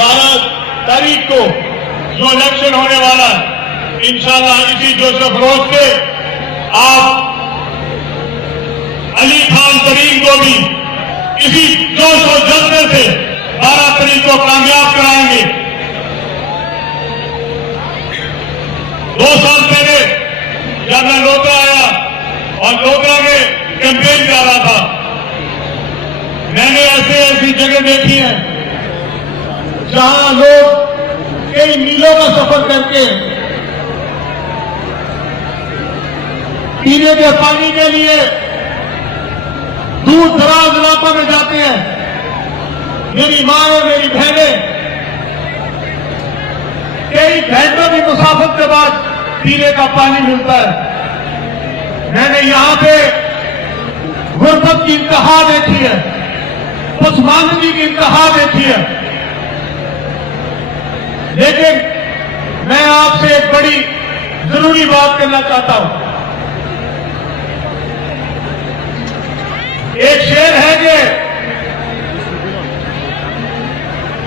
12 तारीख को जो इलेक्शन होने वाला है, इंशाअल्लाह इसी जोश खरोश से आप अली खान तरीन को भी इसी जोश और जज्बे से 12 तारीख को कामयाब कराएंगे। 2 साल पहले जब मैं लोधरा आया और लोधरा में कैंपेन कर रहा था, मैंने ऐसी जगह देखी है जहां लोग कई मीलों का सफर करके पीने के पानी के लिए दूर दराज इलाकों में जाते हैं। मेरी मां और मेरी बहनें कई घंटों की मुसाफत के बाद पीने का पानी मिलता है। मैंने यहां पे गुर्बत की इंतहा देखी है, पसमानदगी की इंतहा देखी है। लेकिन मैं आपसे एक बड़ी जरूरी बात करना चाहता हूं। एक शेर है कि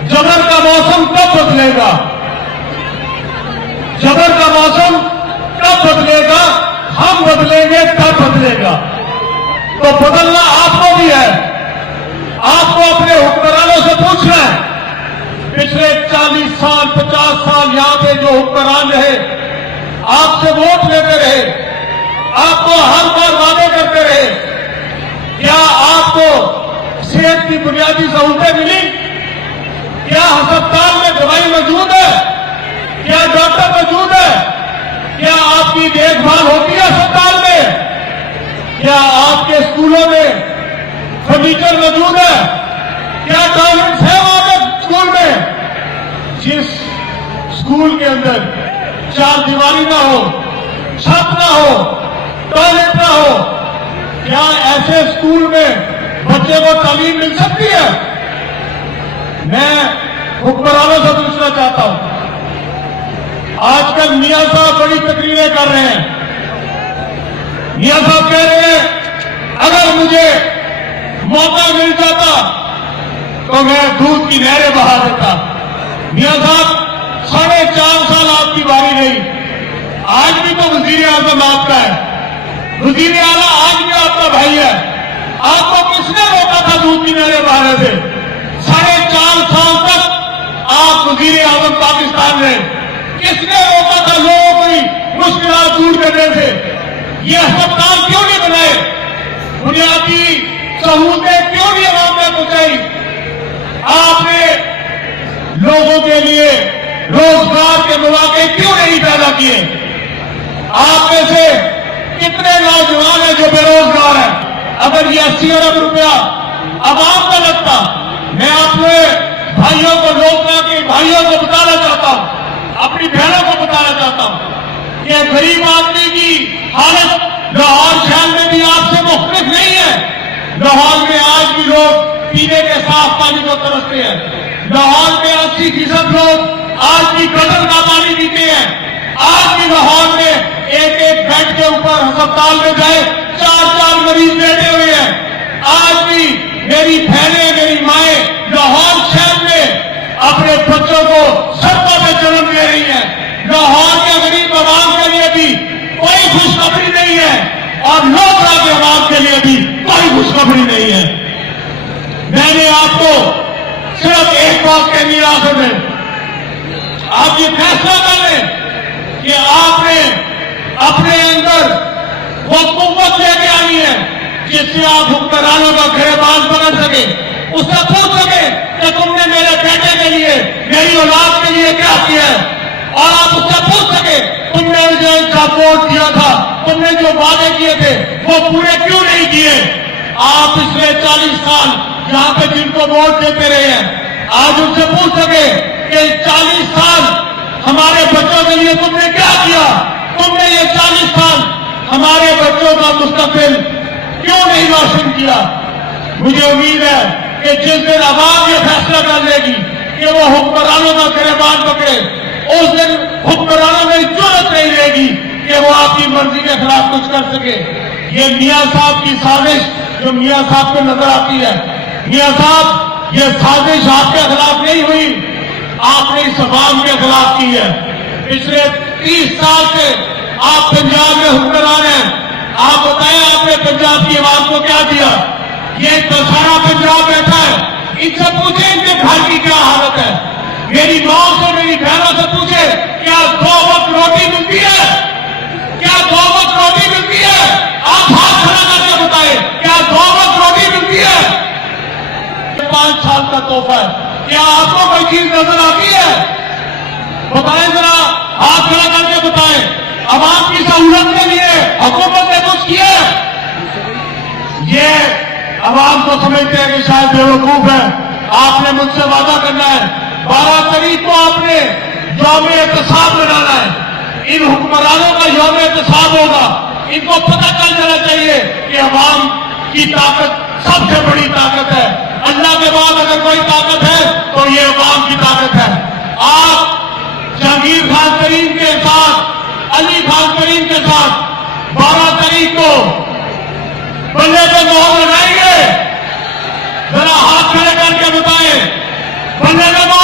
जबर का मौसम कब बदलेगा, जबर का मौसम कब बदलेगा, हम बदलेंगे तब बदलेगा। तो बदलना आपको भी है। आपको अपने हुक्मरानों से पूछना है, पिछले 40 साल 50 साल यहां पे जो हुक्मरान रहे, आपसे वोट लेते रहे, आपको हर बार वादे करते रहे, क्या आपको सेहत की बुनियादी सहूलतें मिली? क्या अस्पताल में दवाई मौजूद है? क्या डॉक्टर मौजूद है? क्या आपकी देखभाल होती है अस्पताल में? क्या आपके स्कूलों में फर्नीचर मौजूद है? क्या टॉयलेट्स है वहां पे स्कूल में? जिस स्कूल के अंदर 4 दीवारी ना हो, छत ना हो, टॉयलेट ना हो, क्या ऐसे स्कूल में बच्चे को तालीम मिल सकती है? मैं हुक्मरानों से पूछना चाहता हूं। आजकल मियां साहब बड़ी तकरीरें कर रहे हैं। मियां साहब कह रहे हैं अगर मुझे मौका मिल जाता तो मैं दूध की नहरें बहा देता। मियां साहब 4.5 साल आपकी बारी रही, आज भी तो वजीर आजम आपका है, वजीर आला आज भी आपका भाई है। आपको किसने रोका था दूध की नहरें बहाने से? 4.5 साल तक आप वजीर आजम पाकिस्तान में, किसने रोका था लोगों की मुश्किलात दूर करने से? ये अस्पताल क्यों नहीं बनाए? बुनियादी सहूलतें क्यों नहीं आवाम में पहुंचाई? आपने लोगों के लिए रोजगार के मौके क्यों नहीं पैदा किए? आप में से कितने नौजवान हैं जो बेरोजगार हैं? अगर ये 80 अरब रुपया आवाम का लगता, मैं अपने भाइयों को, लोकना के भाइयों को बताना चाहता हूं, अपनी बहनों को बताना चाहता हूं कि गरीब आदमी की हालत लाहौर शहर में भी आपसे मुख्तलिफ नहीं है। लाहौर में आज भी लोग पीने के साफ पानी को तरसते हैं। लाहौर में 80% लोग आज भी गटर का पानी पीते हैं। आज भी लाहौर में एक बेड के ऊपर अस्पताल में गए 4 मरीज बैठे हुए हैं। आज भी मेरी बहनें, मेरी माएं लाहौर शहर में अपने बच्चों को सड़कों पे जन्म दे रही हैं। लाहौर के गरीब आवाम के लिए भी कोई खुशखबरी नहीं है और लोधरा के आवाम के लिए भी कोई खुशखबरी नहीं है। मैंने आपको सिर्फ एक बात कहनी है, आखिर में आप ये फैसला कर लें कि आपने अपने अंदर वो कुव्वत लेके आनी है जिससे आप हुक्मरानों का गिरबान पकड़ सके, उससे पूछ सके कि तुमने मेरे बेटे के लिए, मेरी औलाद के लिए क्या किया है, और आप उससे पूछ सके तुमने जो इनका वोट दिया था, तुमने जो वादे किए थे वो पूरे क्यों नहीं किए? आप पिछले 40 साल जहां पे जिनको वोट देते रहे हैं, आज उनसे पूछ सके कि 40 साल हमारे बच्चों के लिए तुमने क्या किया? तुमने ये 40 साल हमारे बच्चों का मुस्तकबिल क्यों नहीं रोशन किया? मुझे उम्मीद है कि जिस दिन आवाम ये फैसला कर लेगी कि वो हुक्मरानों का गिरबान पकड़े, उस दिन हुक्मरानों में जरूरत नहीं रहेगी कि वो आपकी मर्जी के खिलाफ कुछ कर सके। ये मियां साहब की साजिश जो मियां साहब को नजर आती है, मियां साहब ये साजिश आपके खिलाफ नहीं हुई, आपने इस अवाम के खिलाफ की है। पिछले 30 साल से आप पंजाब में हुक्मरान हैं। आप बताएं आपने पंजाब की आवाम को क्या दिया? ये तो सारा पंजाब बैठा है, इनसे पूछे इनके घर की क्या हालत है। मेरी मां से मेरी बहनों से पूछे क्या 2 वक्त रोटी मिलती है? क्या 2 वक्त रोटी मिलती है? आप हाथ खड़ा करके बताएं क्या 2 वक्त रोटी मिलती है? 5 साल का तोहफा है। क्या आपको कोई चीज नजर आती है? बताएं जरा, हाथ खड़ा करके बताएं। अवाम की सहूलत के लिए हुकूमत ने कुछ किया? ये अवाम को समझते हैं कि शायद बेवकूफ है। आपने मुझसे वादा करना है 12 तारीख को आपने यौम एहतसाब मनाना है। इन हुक्मरानों का यौम एहतसाब होगा। इनको पता चल जाना चाहिए कि अवाम की ताकत सबसे बड़ी ताकत है। अल्लाह के बाद अगर कोई ताकत है तो ये अवाम की ताकत है। आप जहांगीर खान तरीन के साथ, अली खान तरीन के साथ 12 तारीख को बल्ले पे मोहर लगाएंगे? जरा हाथ खड़े करके बताएं, बल्ले पे मोहर